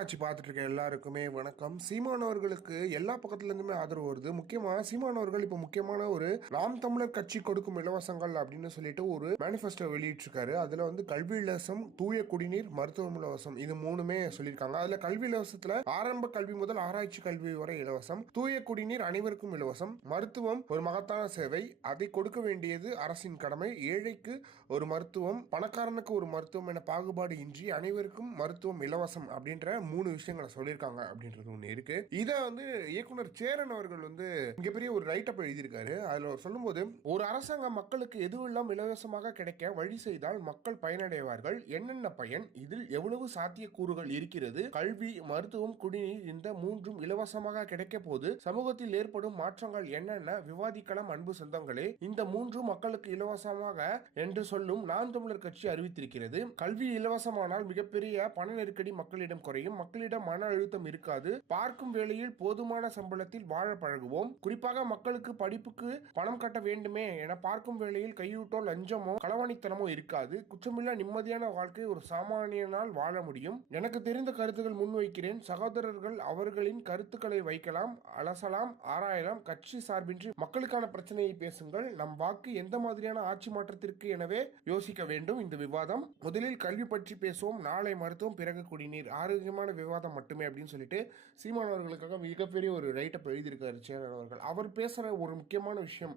ஆராய்ச்சி பார்த்துட்டு இருக்க எல்லாருக்குமே வணக்கம். சீமானவர்களுக்கு எல்லா பக்கத்துல இருந்துமே ஆதரவு வருது. முக்கியமா சீமானவர்கள் இப்ப முக்கியமான ஒரு நாம் தமிழர் கட்சி கொடுக்கும் இலவசங்கள் அப்படின்னு சொல்லிட்டு ஒரு மேனிபெஸ்டோ வெளியிட்டிருக்காரு. அதுல வந்து கல்வி இலவசம், தூய குடிநீர், மருத்துவம் இலவசம், இது மூணுமே சொல்லியிருக்காங்க. அதுல கல்வி இலவசத்துல ஆரம்ப கல்வி முதல் ஆராய்ச்சி கல்வி வரை இலவசம், தூய குடிநீர் அனைவருக்கும் இலவசம், மருத்துவம் ஒரு மகத்தான சேவை, அதை கொடுக்க வேண்டியது அரசின் கடமை, ஏழைக்கு ஒரு மருத்துவம், பணக்காரனுக்கு ஒரு மருத்துவம் என பாகுபாடு இன்றி அனைவருக்கும் மருத்துவம் இலவசம் அப்படின்ற 3 விஷயங்களை சொல்லியிருக்காங்க அப்படின்றது ஒண்ணு இருக்கு. இதை வந்து இயக்குனர் சேரன் அவர்கள் வந்து மிகப்பெரிய ஒரு ரைட் அப் எழுதியிருக்காரு. அதுல சொல்லும்போது, ஒரு அரசாங்கம் மக்களுக்கு எதுவெல்லாம் இலவசமாக கிடைக்க வழி செய்தால் மக்கள் பயனடைவார்கள், என்னென்ன பயன், இதில் எவ்வளவு சாத்தியக்கூறுகள் இருக்கிறது, கல்வி, மருத்துவம், குடிநீர் இந்த மூன்றும் இலவசமாக கிடைக்க போது சமூகத்தில் ஏற்படும் மாற்றங்கள் என்னென்ன விவாதிக்கலாம் அன்பு சொந்தங்களே. இந்த மூன்று மக்களுக்கு இலவசமாக என்று சொல்லும் நாம் தமிழர் கட்சி அறிவித்திருக்கிறது. கல்வி இலவசமானால் மிகப்பெரிய பண நெருக்கடி மக்களிடம் குறையும், மக்களிடம் மன அழுத்தம் இருக்காது, பார்க்கும் வேளையில் போதுமான சம்பளத்தில் வாழ பழகுவோம், குறிப்பாக மக்களுக்கு படிப்புக்கு பணம் கட்ட வேண்டுமே என பார்க்கும் வேளையில் கையூட்டோ லஞ்சமோ களவாணித்தனமோ இருக்காது, குற்றமில்லா நிம்மதியான வாழ்க்கை ஒரு சாமானியனால் வாழ முடியும். எனக்கு தெரிந்த கருத்துக்கள் முன்வைக்கிறேன், சகோதரர்கள் அவர்களின் கருத்துக்களை வைக்கலாம், அலசலாம், ஆராயலாம், கட்சி சார்பின்றி மக்களுக்கான பிரச்சனையை பேசுங்கள், நம் வாக்கு எந்த மாதிரியான ஆட்சி மாற்றத்திற்கு எனவே யோசிக்க வேண்டும். இந்த விவாதம் முதலில் கல்வி பற்றி பேசுவோம், நாளை மருத்துவம், பிறகு குடிநீர், ஆரோக்கியமான விவாதம் மட்டுமே அப்படின்னு சொல்லிட்டு சீமானவர்களுக்காக மிகப்பெரிய ஒரு ரைட் அப் எழுதியிருக்காரு சேரன் அவர்கள். அவர் பேசுற ஒரு முக்கியமான விஷயம்,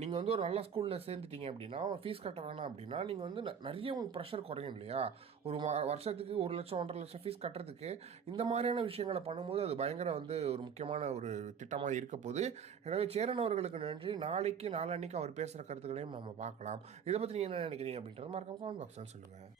நீங்கள் வந்து ஒரு நல்ல ஸ்கூலில் சேர்ந்துட்டீங்க அப்படின்னா, ஃபீஸ் கட்ட வேணாம் அப்படின்னா, நீங்கள் வந்து நிறைய உங்கள் ப்ரெஷர் குறையும் இல்லையா? ஒரு வருஷத்துக்கு 1 லட்சம் 1.5 லட்சம் ஃபீஸ் கட்டுறதுக்கு இந்த மாதிரியான விஷயங்களை பண்ணும்போது அது பயங்கர வந்து ஒரு முக்கியமான ஒரு திட்டமாக இருக்க போது. எனவே சேரன் அவர்களுக்கு நன்றி. நாளைக்கு நாளன்னைக்கு அவர் பேசுகிற கருத்துக்களையும் நம்ம பார்க்கலாம். இதை பற்றி நீங்கள் என்ன நினைக்கிறீங்க அப்படின்றத மறக்காம கமெண்ட் பாக்ஸில் சொல்லுங்கள்.